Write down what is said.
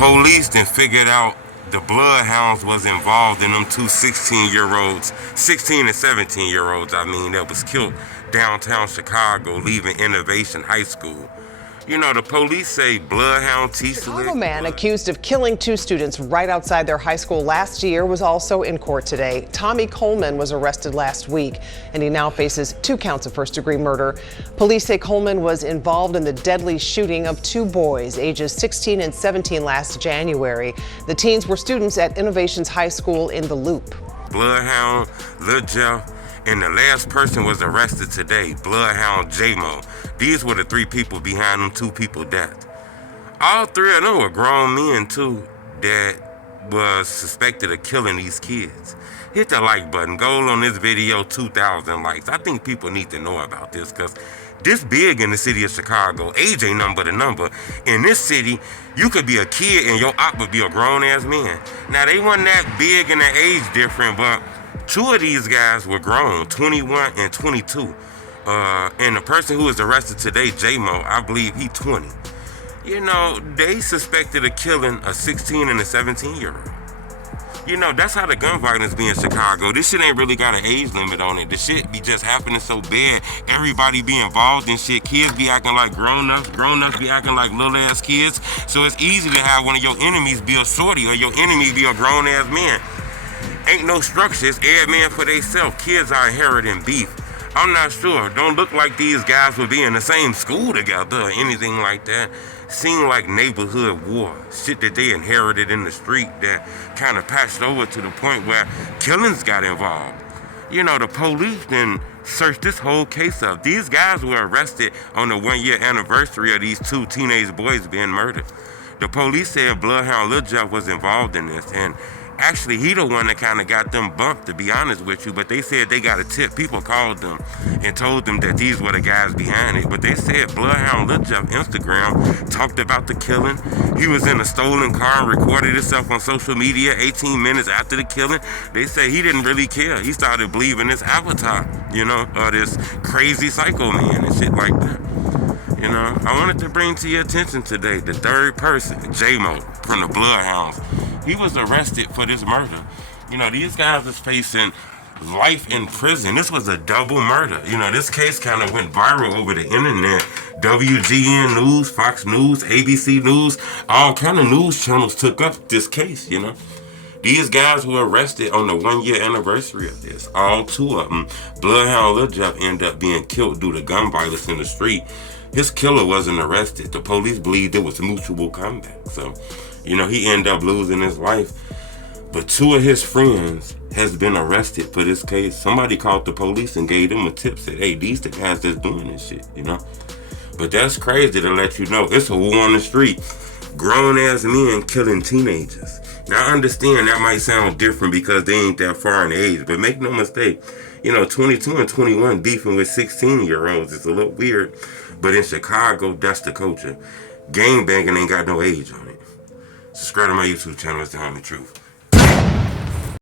police then figured out the Bloodhounds was involved in them two 16-year-olds, 16 and 17-year-olds, that was killed downtown Chicago, leaving Innovation High School. The police say Bloodhound Chicago man accused of killing two students right outside their high school last year was also in court today. Tommy Coleman was arrested last week, and he now faces 2 counts of first-degree murder. Police say Coleman was involved in the deadly shooting of 2 boys, ages 16 and 17, last January. The teens were students at Innovation's High School in the Loop. Bloodhound Jaymo, and the last person was arrested today, Bloodhound Jaymo. These were the 3 people behind them 2 people death. All 3 of them were grown men too that was suspected of killing these kids. Hit the like button. Goal on this video, 2,000 likes. I think people need to know about this because this big in the city of Chicago. Age ain't nothing but a number. In this city, you could be a kid and your op would be a grown-ass man. Now, they wasn't that big in the age difference, but 2 of these guys were grown, 21 and 22. And the person who was arrested today, Jaymo, I believe he 20. They suspected of killing a 16 and a 17-year-old. That's how the gun violence be in Chicago. This shit ain't really got an age limit on it. The shit be just happening so bad. Everybody be involved in shit. Kids be acting like grown-ups. Grown-ups be acting like little-ass kids. So it's easy to have one of your enemies be a shorty or your enemy be a grown-ass man. Ain't no structure. It's every man for theyself. Kids are inheriting beef. I'm not sure. Don't look like these guys would be in the same school together or anything like that. Seem like neighborhood war. Shit that they inherited in the street that kind of passed over to the point where killings got involved. The police then searched this whole case up. These guys were arrested on the 1-year anniversary of these 2 teenage boys being murdered. The police said Bloodhound Jaymo was involved in this, and actually, he the one that kind of got them bumped, to be honest with you. But they said they got a tip. People called them and told them that these were the guys behind it. But they said Bloodhound Jaymo Instagram talked about the killing. He was in a stolen car and recorded himself on social media 18 minutes after the killing. They say he didn't really care. He started believing this avatar, this crazy psycho man and shit like that. I wanted to bring to your attention today the 3rd person, Jaymo, from the Bloodhounds. He was arrested for this murder. These guys is facing life in prison. This was a double murder. This case kind of went viral over the internet. WGN News, Fox News, ABC News, all kind of news channels took up this case, These guys were arrested on the 1-year anniversary of this. All 2 of them. Bloodhound Jaymo ended up being killed due to gun violence in the street. His killer wasn't arrested. The police believed it was mutual combat. So, he ended up losing his life. But 2 of his friends has been arrested for this case. Somebody called the police and gave them a tip, said, hey, these the guys that's doing this shit, But that's crazy to let you know. It's a war on the street. Grown-ass men killing teenagers. Now, I understand that might sound different because they ain't that far in age, but make no mistake, 22 and 21 beefing with 16-year-olds is a little weird, but in Chicago, that's the culture. Gangbanging ain't got no age on it. Subscribe to my YouTube channel. It's the Homie Truth.